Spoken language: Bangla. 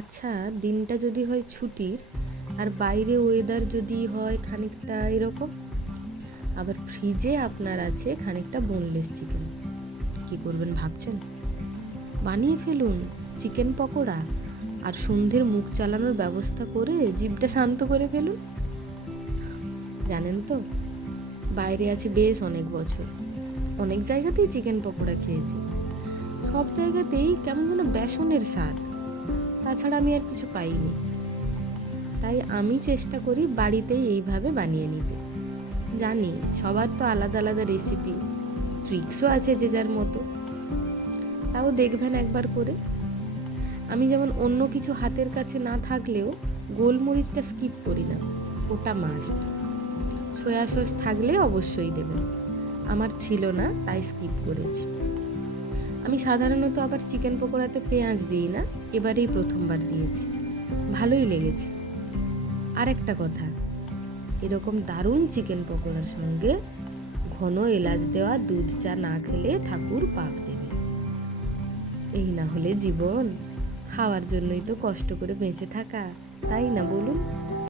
আচ্ছা, দিনটা যদি হয় ছুটির আর বাইরে ওয়েদার যদি হয় খানিকটা এরকম, আবার ফ্রিজে আপনার আছে খানিকটা বোনলেস চিকেন, কি করবেন ভাবছেন? বানিয়ে ফেলুন চিকেন পকোড়া, আর সন্ধ্যের মুখ চালানোর ব্যবস্থা করে জিভটা শান্ত করে ফেলুন। জানেন তো, বাইরে আছি বেশ অনেক বছর, অনেক জায়গাতেই চিকেন পকোড়া খেয়েছি, সব জায়গাতেই কেমন যেন বেসনের স্বাদ, তাছাড়া আমি আর কিছু পাইনি। তাই আমি চেষ্টা করি বাড়িতেই এইভাবে বানিয়ে নিতে। জানি সবার তো আলাদা আলাদা রেসিপি, ট্রিক্সও আছে যে যার মতো, তাও দেখবেন একবার করে। আমি যেমন অন্য কিছু হাতের কাছে না থাকলেও গোলমরিচটা স্কিপ করি না, ওটা মাস্ট। সয়া সস থাকলে অবশ্যই দেবেন, আমার ছিল না তাই স্কিপ করেছি। আমি সাধারণত আবার চিকেন পকোড়াতে পেঁয়াজ দিই না, এবারেই প্রথমবার দিয়েছি, ভালোই লেগেছে। আর একটা কথা, এরকম দারুণ চিকেন পকোড়ার সঙ্গে ঘন এলাচ দেওয়া দুধ চা না খেলে ঠাকুর পাপ দেবে। এই না হলে জীবন, খাওয়ার জন্যই তো কষ্ট করে বেঁচে থাকা, তাই না বলুন?